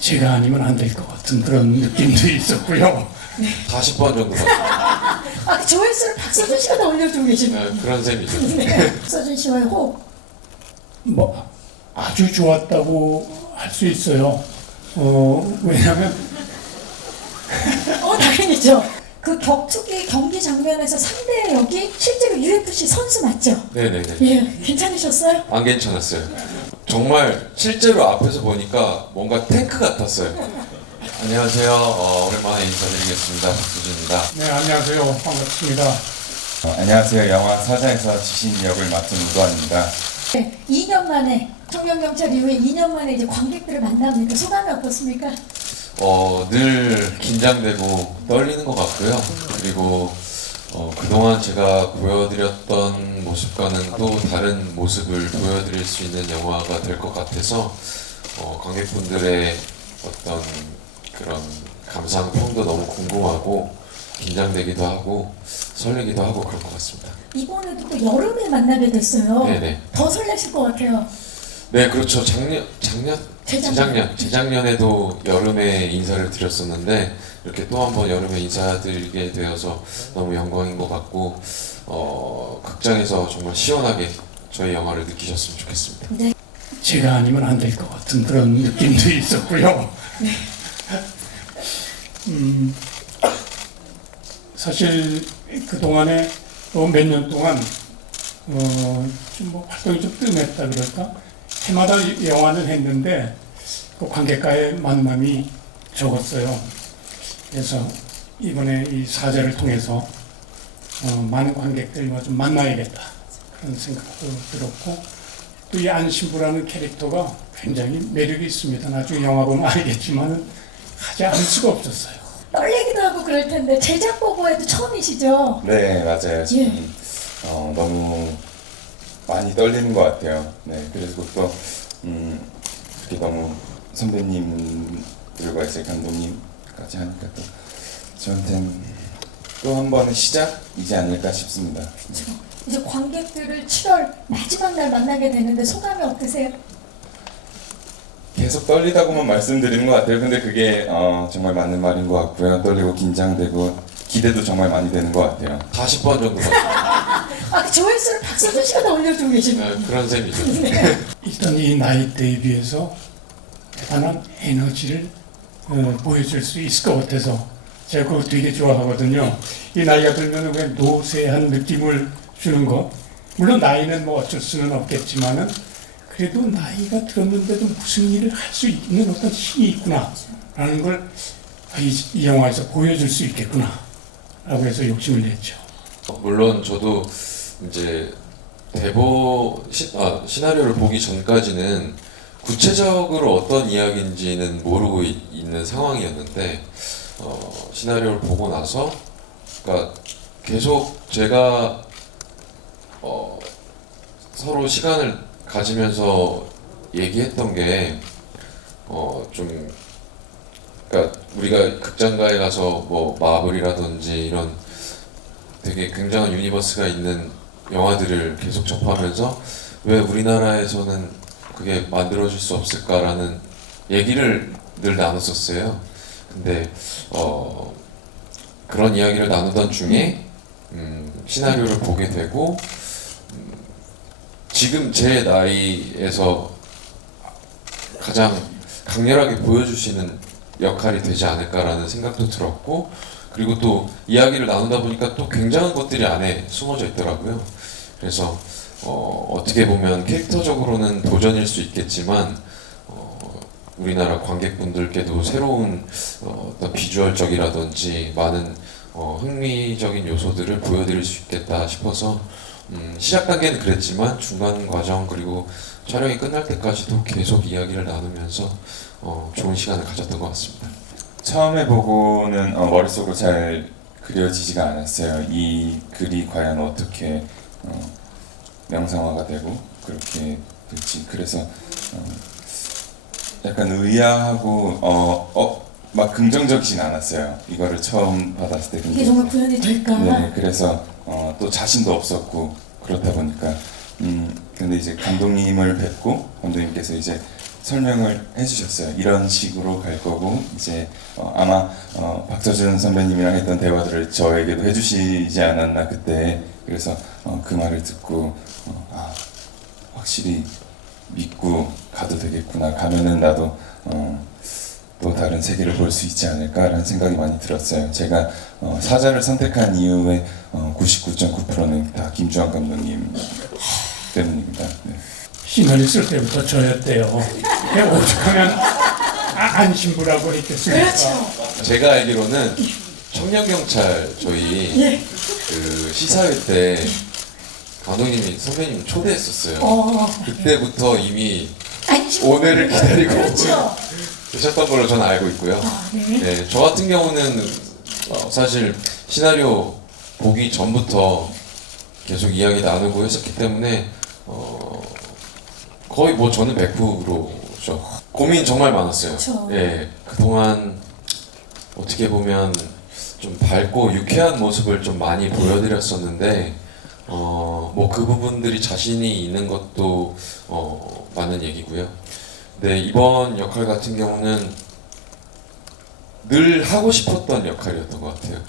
제가 아니면 안 될 것 같은 그런 느낌도 있었고요. 40번 정도 봤습니다. 아, 조회수를 박서준 씨가 다 올려주고 계시네요. 네, 그런 셈이죠. 네. 박서준 씨와의 호흡. 뭐 아주 좋았다고 할 수 있어요. 왜냐하면 당연히죠. 그 격투기 경기 장면에서 상대 역이 실제로 UFC 선수 맞죠? 네네네. 예, 괜찮으셨어요? 안 괜찮았어요. 정말 실제로 앞에서 보니까 뭔가 탱크 같았어요. 안녕하세요. 오랜만에 인사드리겠습니다. 박수진입니다. 네, 안녕하세요. 반갑습니다. 안녕하세요. 영화 사자에서 지신 역을 맡은 우도환입니다. 네, 2년 만에 청년경찰 이후에 2년 만에 이제 관객들을 만나보니까 소감이 어떻습니까? 늘 긴장되고 떨리는 것 같고요. 그리고 그동안 제가 보여드렸던 모습과는 또 다른 모습을 보여드릴 수 있는 영화가 될 것 같아서 관객분들의 어떤 그런 감상평도 너무 궁금하고 긴장되기도 하고 설레기도 하고 그럴 것 같습니다. 이번에도 또 여름에 만나게 됐어요. 네네. 더 설레실 것 같아요. 네, 그렇죠. 재작년. 재작년에도 여름에 인사를 드렸었는데 이렇게 또 한 번 여름에 인사드리게 되어서 너무 영광인 것 같고 극장에서 정말 시원하게 저희 영화를 느끼셨으면 좋겠습니다. 네. 제가 아니면 안 될 것 같은 그런 느낌도 있었고요. 사실 그 동안에 몇 년 동안 좀 뭐 활동이 좀 뜸했다 그럴까? 해마다 영화를 했는데 그 관객과의 만남이 적었어요. 그래서 이번에 이 사자를 통해서 많은 관객들과 좀 만나야겠다 그런 생각도 들었고 또 이 안신부라는 캐릭터가 굉장히 매력이 있습니다. 나중에 영화 보면 알겠지만 하지 않을 수가 없었어요. 떨리기도 하고 그럴 텐데 제작 보고에도 처음이시죠? 네, 맞아요. 지금 너무 많이 떨리는 것 같아요. 네, 그리고 또 이렇게 너무 선배님들과 이제 감독님까지 하니까 또 저한테는 또 한 번의 시작이지 않을까 싶습니다. 이제 관객들을 7월 마지막 날 만나게 되는데 소감이 어떠세요? 계속 떨리다고만 말씀드리는 것 같아요. 근데 그게 정말 맞는 말인 것 같고요. 떨리고 긴장되고 기대도 정말 많이 되는 것 같아요. 40번 정도 봤습니다. 그 조회수를 박서준 씨가 다 올려주고 계시네요. 네, 그런 셈이죠. 일단 이 나이대에 비해서 대단한 에너지를 보여줄 수 있을 것 같아서 제가 그거 되게 좋아하거든요. 이 나이가 들면 왜 노쇠한 느낌을 주는 것. 물론 나이는 뭐 어쩔 수는 없겠지만은 그래도 나이가 들었는데도 무슨 일을 할 수 있는 어떤 힘이 있구나라는 걸 이 영화에서 보여줄 수 있겠구나라고 해서 욕심을 냈죠. 물론 저도 이제 시나리오를 보기 전까지는 구체적으로 어떤 이야기인지는 모르고 있는 상황이었는데 시나리오를 보고 나서 그러니까 계속 제가 서로 시간을 가지면서 얘기했던 게 좀 그러니까 우리가 극장가에 가서 뭐 마블이라든지 이런 되게 굉장한 유니버스가 있는 영화들을 계속 접하면서 왜 우리나라에서는 그게 만들어질 수 없을까라는 얘기를 늘 나눴었어요. 근데 그런 이야기를 나누던 중에 시나리오를 보게 되고 지금 제 나이에서 가장 강렬하게 보여줄 수 있는 역할이 되지 않을까라는 생각도 들었고 그리고 또 이야기를 나누다 보니까 또 굉장한 것들이 안에 숨어져 있더라고요. 그래서 어떻게 보면 캐릭터적으로는 도전일 수 있겠지만 우리나라 관객분들께도 새로운 어떤 비주얼적이라든지 많은 흥미적인 요소들을 보여드릴 수 있겠다 싶어서 시작 단계는 그랬지만 중간 과정 그리고 촬영이 끝날 때까지도 계속 이야기를 나누면서 좋은 시간을 가졌던 것 같습니다. 처음에 보고는 머릿속으로 잘 그려지지가 않았어요. 이 글이 과연 어떻게 명상화가 되고 그렇게 될지. 그래서 약간 의아하고 막 긍정적이진 않았어요. 이거를 처음 받았을 때. 이게 정말 구현이 될까? 네, 그래서 또 자신도 없었고 그렇다 보니까 근데 이제 감독님을 뵙고 감독님께서 이제 설명을 해주셨어요. 이런 식으로 갈 거고 이제 아마 박서준 선배님이랑 했던 대화들을 저에게도 해주시지 않았나 그때. 그래서 그 말을 듣고 확실히 믿고 가도 되겠구나. 가면은 나도 또 다른 세계를 볼 수 있지 않을까라는 생각이 많이 들었어요. 제가 사자를 선택한 이유의 99.9%는 다 김주환 감독님 때문입니다. 네. 시나리오 쓸 때부터 저였대요. 오죽하면 안심부라고 했겠습니까? 그렇죠. 제가 알기로는 청년경찰 저희 예. 그 시사회 때 감독님이 선배님 초대했었어요. 그때부터 이미 안심. 오늘을 기다리고 그렇죠. 계셨던 걸로 저는 알고 있고요. 네. 네, 저 같은 경우는 사실 시나리오 보기 전부터 계속 이야기 나누고 했었기 때문에 거의 뭐 저는 100%죠. 고민 정말 많았어요. 그쵸. 예, 그동안 어떻게 보면 좀 밝고 유쾌한 모습을 좀 많이 보여드렸었는데 뭐 그 부분들이 자신이 있는 것도 맞는 얘기고요. 네, 이번 역할 같은 경우는 늘 하고 싶었던 역할이었던 것 같아요.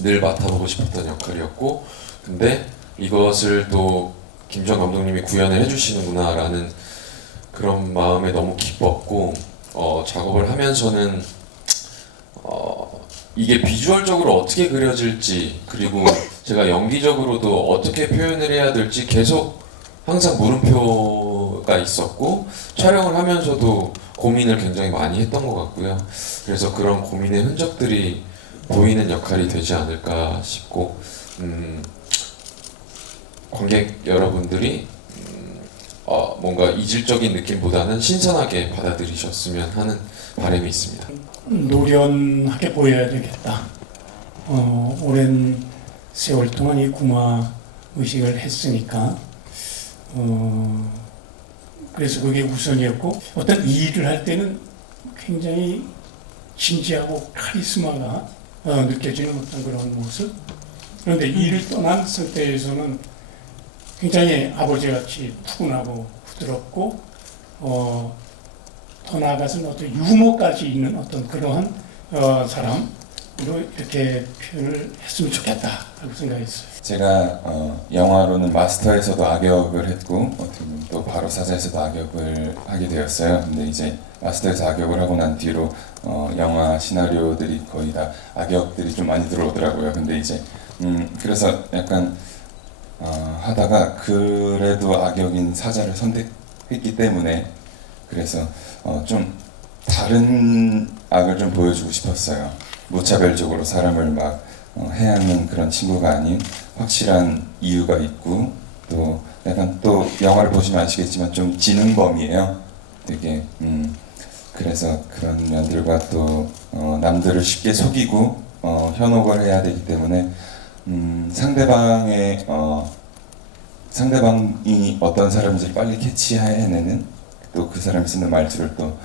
늘 맡아보고 싶었던 역할이었고, 근데 이것을 또 김주환 감독님이 구현을 해주시는구나라는 그런 마음에 너무 기뻤고, 작업을 하면서는 이게 비주얼적으로 어떻게 그려질지, 그리고 제가 연기적으로도 어떻게 표현을 해야 될지 계속 항상 물음표가 있었고, 촬영을 하면서도 고민을 굉장히 많이 했던 것 같고요. 그래서 그런 고민의 흔적들이 보이는 역할이 되지 않을까 싶고, 관객 여러분들이 뭔가 이질적인 느낌보다는 신선하게 받아들이셨으면 하는 바람이 있습니다. 노련하게 보여야 되겠다. 오랜 세월 동안 이 구마 의식을 했으니까 그래서 그게 우선이었고, 어떤 일을 할 때는 굉장히 진지하고 카리스마가 느껴지는 어떤 그런 모습. 그런데 일을 떠난 상태에서는 굉장히 아버지같이 푸근하고 부드럽고 더 나아가서는 어떤 유머까지 있는 어떤 그러한 사람으로 이렇게 표현을 했으면 좋겠다 라고 생각했어요. 제가 영화로는 마스터에서도 악역을 했고 어떻게 보면 또 바로 사자에서도 악역을 하게 되었어요. 근데 이제 마스터에서 악역을 하고 난 뒤로 영화 시나리오들이 거의 다 악역들이 좀 많이 들어오더라고요. 근데 이제 그래서 약간 하다가 그래도 악역인 사자를 선택했기 때문에 그래서 좀 다른 악을 좀 보여주고 싶었어요. 무차별적으로 사람을 막 해하는 그런 친구가 아닌 확실한 이유가 있고, 또 약간 또 영화를 보시면 아시겠지만 좀 지능범이에요. 되게 그래서 그런 면들과 또 남들을 쉽게 속이고 현혹을 해야 되기 때문에 상대방이 어떤 사람인지 빨리 캐치해내는, 또 그 사람이 쓰는 말투를 또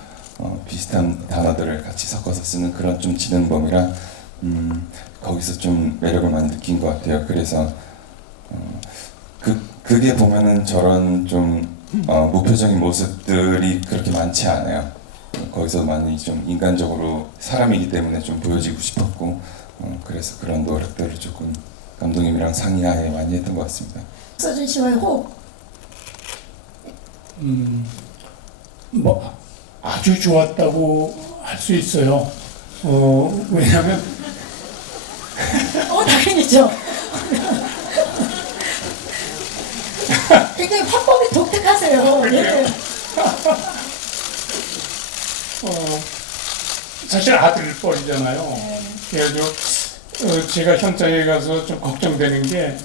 비슷한 단어들을 같이 섞어서 쓰는 그런 좀 지능범이라 거기서 좀 매력을 많이 느낀 것 같아요. 그래서 그게 보면은 저런 좀 무표정인 모습들이 그렇게 많지 않아요. 거기서 많이 좀 인간적으로 사람이기 때문에 좀 보여지고 싶었고, 그래서 그런 노력들을 조금 감독님이랑 상의하에 많이 했던 것 같습니다. 서준 씨와의 호흡. 뭐 아주 좋았다고 할 수 있어요. 왜냐하면 당연히죠. 굉장히 화법이 독특하세요. 예. 사실 아들뻘이잖아요. 그래서 제가 현장에 가서 좀 걱정되는 게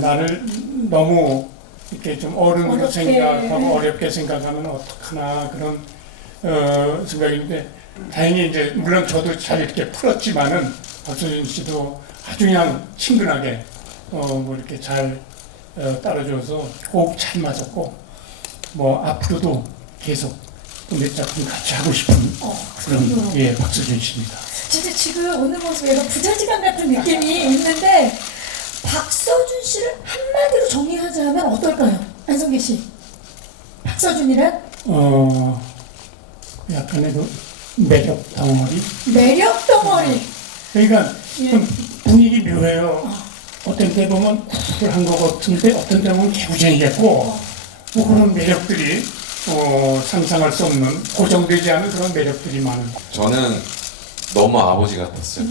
나를 너무 이렇게 좀 어른으로 어렵게. 생각하고 어렵게 생각하면 어떡하나 그런 생각인데, 다행히 이제 물론 저도 잘 이렇게 풀었지만은 박서준 씨도 아주 그냥 친근하게 뭐 이렇게 잘 따라줘서 호흡 잘 맞았고, 뭐 앞으로도 계속 또 몇 작품 같이 하고 싶은 그런 박서준 씨입니다. 진짜 지금 오늘 모습에서 부자지간 같은 느낌이 있는데, 박서준 씨를 한마디로 정리하자면 어떨까요? 안성기 씨. 박서준이란? 약간의 그 매력 덩어리. 매력 덩어리. 그러니까 예. 좀 분위기 묘해요. 어떤 때 보면 쿨한 것 같은데 어떤 때 보면 개구쟁이겠고 뭐 그런 매력들이 상상할 수 없는 고정되지 않은 그런 매력들이 많은. 저는 너무 아버지 같았어요.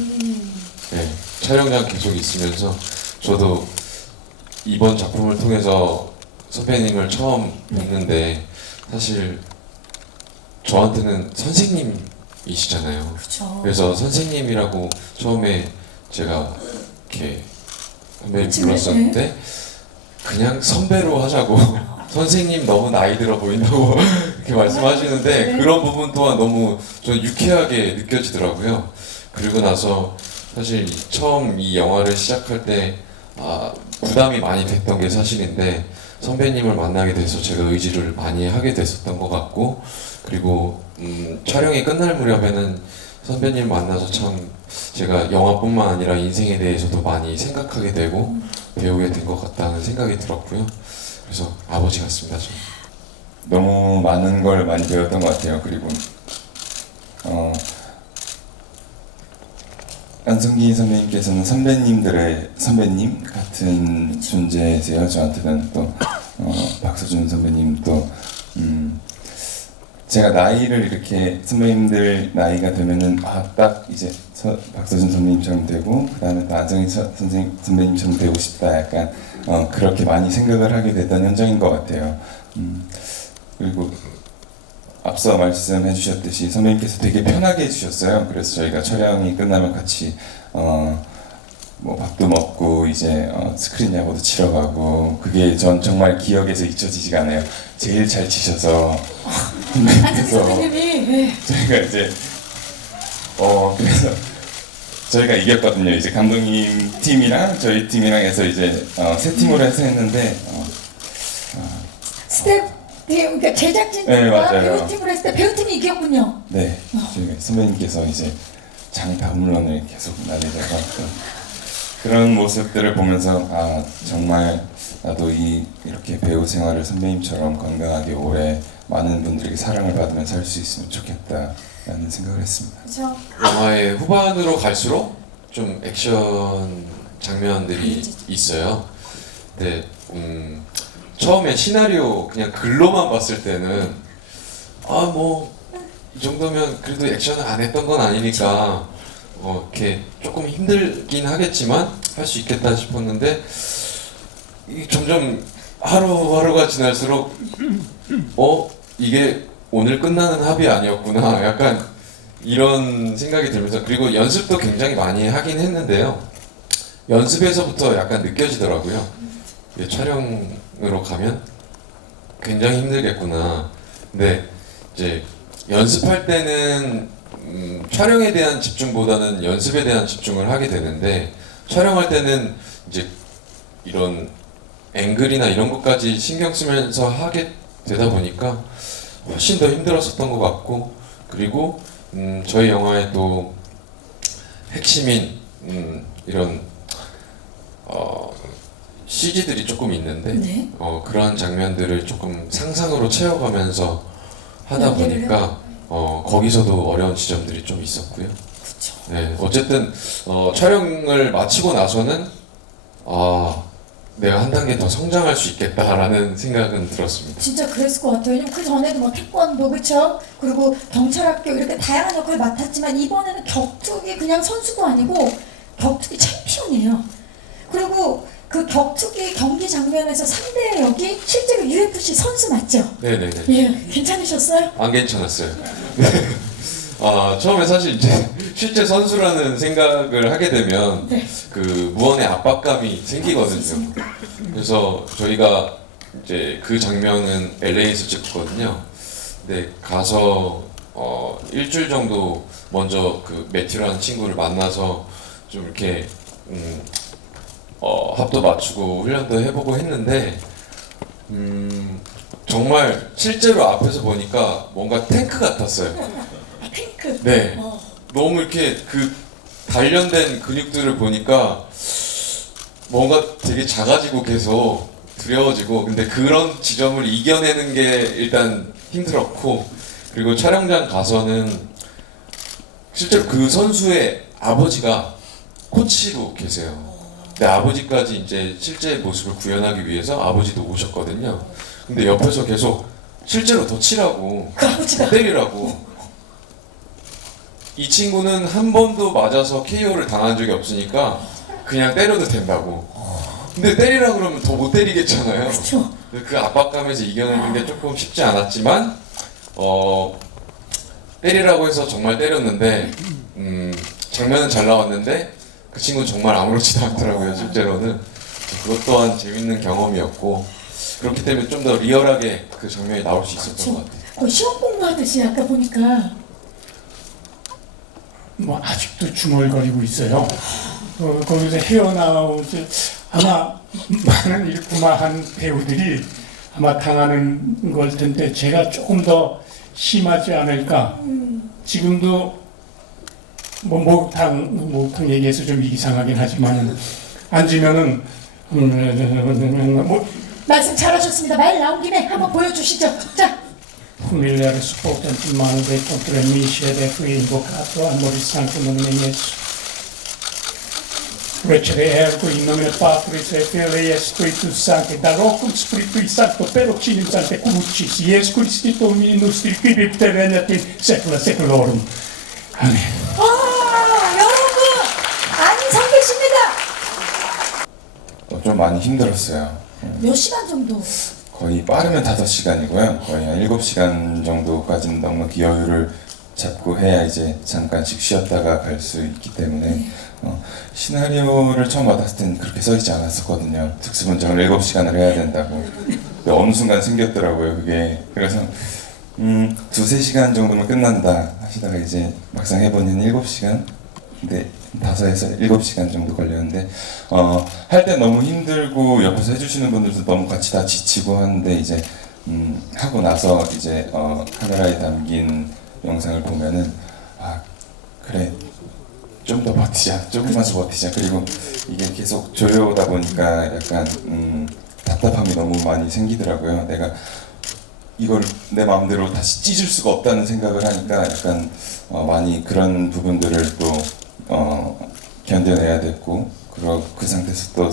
네, 촬영장 계속 있으면서 저도 이번 작품을 통해서 선배님을 처음 뵙는데 사실 저한테는 선생님이시잖아요. 그렇죠. 그래서 선생님이라고 처음에 제가 이렇게 선배님 지금, 불렀었는데 그냥 선배로 하자고 선생님 너무 나이 들어 보인다고 이렇게 말씀하시는데 네. 그런 부분 또한 너무 좀 유쾌하게 느껴지더라고요. 그리고 나서 사실 처음 이 영화를 시작할 때 부담이 많이 됐던 게 사실인데 선배님을 만나게 돼서 제가 의지를 많이 하게 됐었던 것 같고 그리고 촬영이 끝날 무렵에는 선배님 만나서 참 제가 영화뿐만 아니라 인생에 대해서도 많이 생각하게 되고 배우게 된 것 같다는 생각이 들었고요. 그래서 아버지 같습니다. 저는. 너무 많은 걸 많이 배웠던 것 같아요. 그리고 안성기 선배님께서는 선배님들의 선배님 같은 존재세요. 저한테는 또 박서준 선배님도 제가 나이를 이렇게 선배님들 나이가 되면은 딱 이제 박서준 선배님처럼 되고 그 다음에 또 안성기 선배님처럼 되고 싶다 약간 그렇게 많이 생각을 하게 됐던 현장인 것 같아요. 그리고 앞서 말씀해 주셨듯이 선배님께서 되게 편하게 해주셨어요. 그래서 저희가 촬영이 끝나면 같이 뭐 밥도 먹고 이제 스크린 야구도 치러 가고 그게 전 정말 기억에서 잊혀지지가 않아요. 제일 잘 치셔서 안성기 선배님이 예. 저희가 이제 그래서 저희가 이겼거든요. 이제 감독님 팀이랑 저희 팀이랑 해서 이제 세 팀으로 해서 했는데 스텝 팀, 그러니까 제작진과 네, 맞아요. 배우팀을 했을 때 배우팀이 이겼군요. 네, 저희가 선배님께서 이제 장타 홈런을 계속 날리다가 그런 모습들을 보면서 정말 나도 이렇게 배우 생활을 선배님처럼 건강하게 오래 많은 분들에게 사랑을 받으면서 할 수 있으면 좋겠다라는 생각을 했습니다. 그렇죠. 영화의 후반으로 갈수록 좀 액션 장면들이 있어요. 근데 처음에 시나리오 그냥 글로만 봤을 때는 뭐 이 정도면 그래도 액션을 안 했던 건 아니니까 이렇게 조금 힘들긴 하겠지만 할 수 있겠다 싶었는데 이게 점점 하루하루가 지날수록 이게 오늘 끝나는 합이 아니었구나 약간 이런 생각이 들면서 그리고 연습도 굉장히 많이 하긴 했는데요. 연습에서부터 약간 느껴지더라고요. 이게 촬영으로 가면 굉장히 힘들겠구나. 근데 이제 연습할 때는 촬영에 대한 집중보다는 연습에 대한 집중을 하게 되는데 촬영할 때는 이제 이런 앵글이나 이런 것까지 신경 쓰면서 하게 되다 보니까 훨씬 더 힘들었었던 것 같고 그리고 저희 영화의 또 핵심인 이런 CG들이 조금 있는데 네. 그러한 장면들을 조금 상상으로 채워가면서 하다 보니까 거기서도 어려운 지점들이 좀 있었고요. 그렇죠. 네, 어쨌든 촬영을 마치고 나서는 내가 한 단계 더 성장할 수 있겠다라는 생각은 들었습니다. 진짜 그랬을 것 같아요. 왜냐면 그 전에도 뭐 태권도 그렇죠. 그리고 경찰학교 이렇게 다양한 역할을 맡았지만 이번에는 격투기 그냥 선수도 아니고 격투기 챔피언이에요. 그리고 그 격투기 경기 장면에서 상대 역이 실제로 UFC 선수 맞죠? 네네네. 예, 괜찮으셨어요? 안 괜찮았어요. 처음에 사실 이제 실제 선수라는 생각을 하게 되면 네. 그 무언의 압박감이 생기거든요. 그래서 저희가 이제 그 장면은 LA에서 찍었거든요. 근데 가서 일주일 정도 먼저 그 매튜라는 친구를 만나서 좀 이렇게 합도 맞추고 훈련도 해보고 했는데 정말 실제로 앞에서 보니까 뭔가 탱크 같았어요. 탱크. 네. 너무 이렇게 그 단련된 근육들을 보니까 뭔가 되게 작아지고 계속 두려워지고 근데 그런 지점을 이겨내는 게 일단 힘들었고, 그리고 촬영장 가서는 실제로 그 선수의 아버지가 코치로 계세요. 근데 아버지까지 이제 실제 모습을 구현하기 위해서 아버지도 오셨거든요. 근데 옆에서 계속 실제로 더 치라고, 그 아버지가 때리라고. 이 친구는 한 번도 맞아서 KO를 당한 적이 없으니까 그냥 때려도 된다고. 근데 때리라 그러면 더 못 때리겠잖아요. 그렇죠. 그 압박감에서 이겨내는 게 조금 쉽지 않았지만 때리라고 해서 정말 때렸는데 장면은 잘 나왔는데 그 친구는 정말 아무렇지도 않더라고요. 실제로는. 그것 또한 재밌는 경험이었고, 그렇기 때문에 좀 더 리얼하게 그 장면이 나올 수 있었던 것 같아요. 거의 시험 공부하듯이 아까 보니까 뭐 아직도 중얼거리고 있어요. 거기서 헤어나오지 아마 많은 일품한 배우들이 아마 당하는 걸 텐데 제가 조금 더 심하지 않을까. 지금도 뭐 목욕탕 얘기해서 좀 이상하긴 하지만 앉으면은 뭐 말씀 잘하셨습니다. 말 나온 김에 한번 보여주시죠. 자, familiare supportanti in mano dei contremici ed è qui invocato amore santo nome di Gesù. Recere ergo in nome del Patris et Filii et Spiritus Sancti, da locum Spiritui Sancto per occidum Sancte Crucis, Ies Christi Domini nostri, qui vivite regnat in saecula saeculorum. 아멘. 여러분 안성 계십니다. 좀 많이 힘들었어요. 몇 시간 정도? 거의 빠르면 5시간이고요. 거의 한 7시간 정도까지는 넉넉히 여유를 잡고 해야 이제 잠깐씩 쉬었다가 갈 수 있기 때문에 시나리오를 처음 받았을 땐 그렇게 써있지 않았었거든요. 특수분장을 7시간을 해야 된다고. 근데 어느 순간 생겼더라고요, 그게. 그래서 2-3시간 정도면 끝난다 하시다가 이제 막상 해보니 한 7시간? 근데 5에서 7시간 정도 걸렸는데 할 때 너무 힘들고 옆에서 해주시는 분들도 너무 같이 다 지치고 하는데 이제 하고 나서 이제 카메라에 담긴 영상을 보면은 아 그래 좀 더 버티자, 조금만 더 버티자. 그리고 이게 계속 조여오다 보니까 약간 답답함이 너무 많이 생기더라고요. 내가 이걸 내 마음대로 다시 찢을 수가 없다는 생각을 하니까 약간 많이 그런 부분들을 또 견뎌내야 됐고, 그리고 그 상태에서 또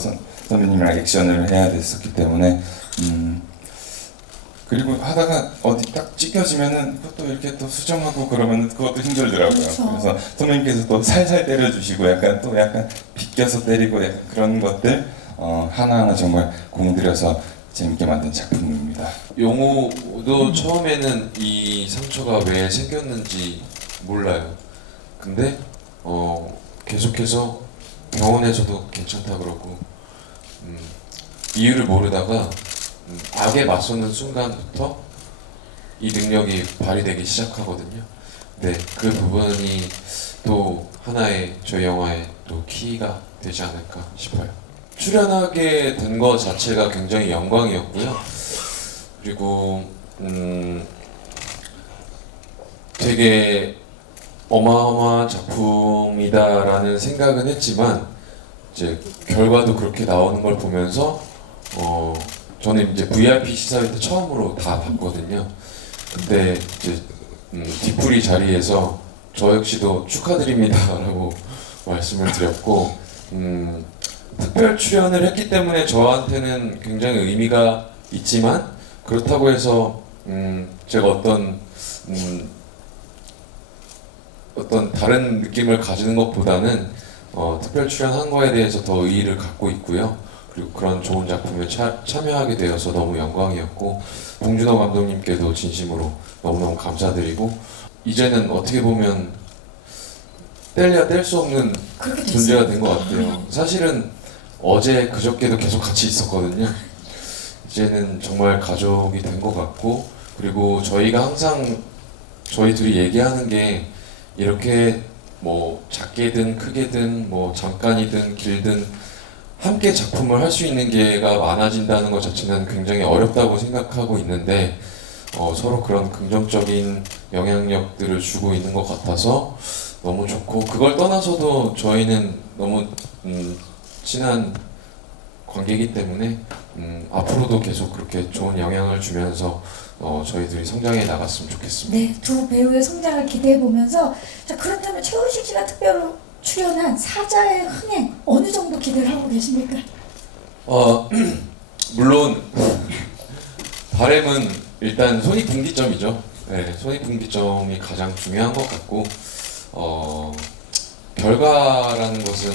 선배님이랑 액션을 해야 됐었기 때문에 그리고 하다가 어디 딱 찢겨지면은 그것도 이렇게 또 수정하고 그러면 그것도 힘들더라고요. 그렇죠. 그래서 선배님께서 또 살살 때려주시고 약간 비껴서 때리고 약간 그런 것들 하나하나 정말 공들여서 재밌게 만든 작품입니다. 용호도 처음에는 이 상처가 왜 생겼는지 몰라요. 근데 계속해서 병원에서도 괜찮다 그러고 이유를 모르다가 악에 맞서는 순간부터 이 능력이 발휘되기 시작하거든요. 네, 그 부분이 또 하나의 저희 영화의 또 키가 되지 않을까 싶어요. 출연하게 된 것 자체가 굉장히 영광이었고요. 그리고 되게 어마어마한 작품이다라는 생각은 했지만 이제 결과도 그렇게 나오는 걸 보면서 저는 이제 VIP 시사회 때 처음으로 다 봤거든요. 근데 이제 뒤풀이 자리에서 저 역시도 축하드립니다라고 말씀을 드렸고 특별 출연을 했기 때문에 저한테는 굉장히 의미가 있지만 그렇다고 해서 제가 어떤 다른 느낌을 가지는 것보다는 특별 출연한 거에 대해서 더 의의를 갖고 있고요. 그리고 그런 좋은 작품에 참여하게 되어서 너무 영광이었고 봉준호 감독님께도 진심으로 너무너무 감사드리고 이제는 어떻게 보면 뗄래야 뗄 수 없는 존재가 된 것 같아요. 사실은 어제 그저께도 계속 같이 있었거든요. 이제는 정말 가족이 된 것 같고 그리고 저희가 항상 저희 둘이 얘기하는 게 이렇게 뭐 작게든 크게든 뭐 잠깐이든 길든 함께 작품을 할 수 있는 기회가 많아진다는 것 자체는 굉장히 어렵다고 생각하고 있는데 서로 그런 긍정적인 영향력들을 주고 있는 것 같아서 너무 좋고 그걸 떠나서도 저희는 너무 친한 관계이기 때문에 앞으로도 계속 그렇게 좋은 영향을 주면서 저희들이 성장해 나갔으면 좋겠습니다. 네, 두 배우의 성장을 기대해 보면서 자 그렇다면 최우식 씨가 특별히 출연한 사자의 흥행 어느 정도 기대를 하고 계십니까? 물론 바램은 일단 손익분기점이죠. 네, 손익분기점이 가장 중요한 것 같고 결과라는 것은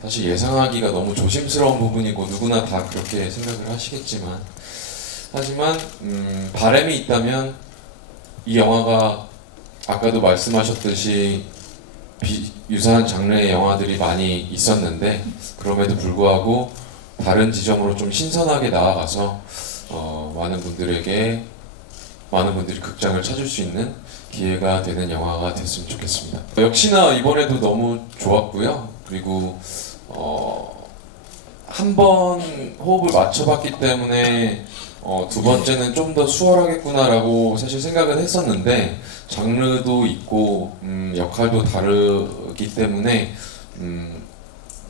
사실 예상하기가 너무 조심스러운 부분이고 누구나 다 그렇게 생각을 하시겠지만 하지만 바램이 있다면 이 영화가 아까도 말씀하셨듯이 유사한 장르의 영화들이 많이 있었는데 그럼에도 불구하고 다른 지점으로 좀 신선하게 나아가서 많은 분들이 극장을 찾을 수 있는 기회가 되는 영화가 됐으면 좋겠습니다. 역시나 이번에도 너무 좋았고요. 그리고 한 번 호흡을 맞춰봤기 때문에 두 번째는 좀 더 수월하겠구나라고 사실 생각은 했었는데 장르도 있고 역할도 다르기 때문에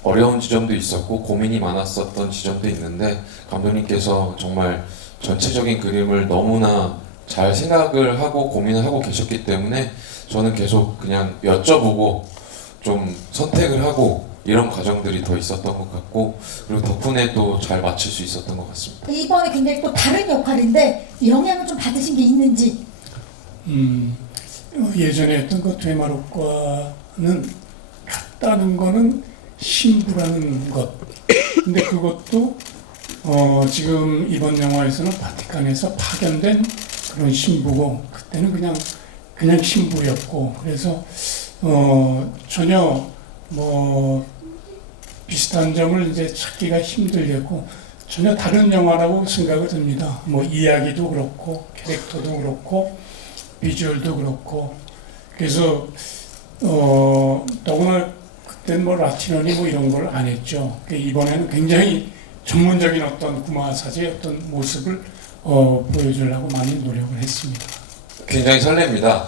어려운 지점도 있었고 고민이 많았었던 지점도 있는데 감독님께서 정말 전체적인 그림을 너무나 잘 생각을 하고 고민을 하고 계셨기 때문에 저는 계속 그냥 여쭤보고 좀 선택을 하고 이런 과정들이 더 있었던 것 같고 그리고 덕분에 또 잘 맞출 수 있었던 것 같습니다. 이번에 굉장히 또 다른 역할인데 영향을 좀 받으신 게 있는지. 예전에 했던 그 되마록과는 같다는 거는 신부라는 것. 근데 그것도 지금 이번 영화에서는 바티칸에서 파견된 그런 신부고 그때는 그냥 신부였고 그래서 전혀 비슷한 점을 이제 찾기가 힘들겠고 전혀 다른 영화라고 생각을 듭니다. 이야기도 그렇고 캐릭터도 그렇고 비주얼도 그렇고 그래서 더구나 그때는 라틴어니 이런 걸 안 했죠. 이번에는 굉장히 전문적인 어떤 구마사지의 어떤 모습을 보여주려고 많이 노력을 했습니다. 굉장히 설렙니다.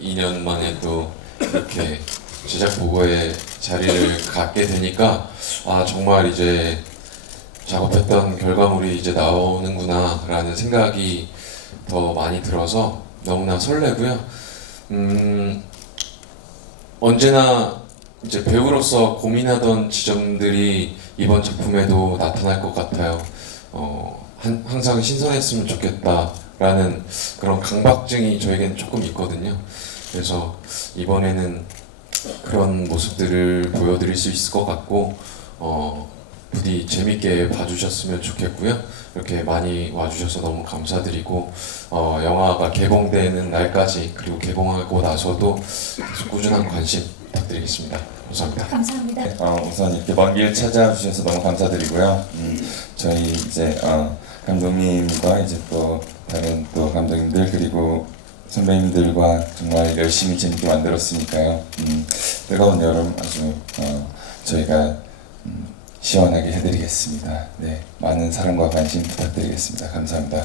2년 만에 또 이렇게 제작 보고의 자리를 갖게 되니까 정말 이제 작업했던 결과물이 이제 나오는구나라는 생각이 더 많이 들어서 너무나 설레고요. 언제나 이제 배우로서 고민하던 지점들이 이번 작품에도 나타날 것 같아요. 항상 신선했으면 좋겠다라는 그런 강박증이 저에겐 조금 있거든요. 그래서 이번에는 그런 모습들을 보여드릴 수 있을 것 같고 부디 재밌게 봐주셨으면 좋겠고요. 이렇게 많이 와주셔서 너무 감사드리고 영화가 개봉되는 날까지 그리고 개봉하고 나서도 계속 꾸준한 관심 부탁드리겠습니다. 감사합니다. 감사합니다. 우선 이렇게 먼 길 찾아주셔서 너무 감사드리고요. 저희 이제 감독님과 이제 또 다른 또 감독님들 그리고 선배님들과 정말 열심히 재밌게 만들었으니까요. 뜨거운 여름 아주 저희가 시원하게 해드리겠습니다. 네, 많은 사랑과 관심 부탁드리겠습니다. 감사합니다.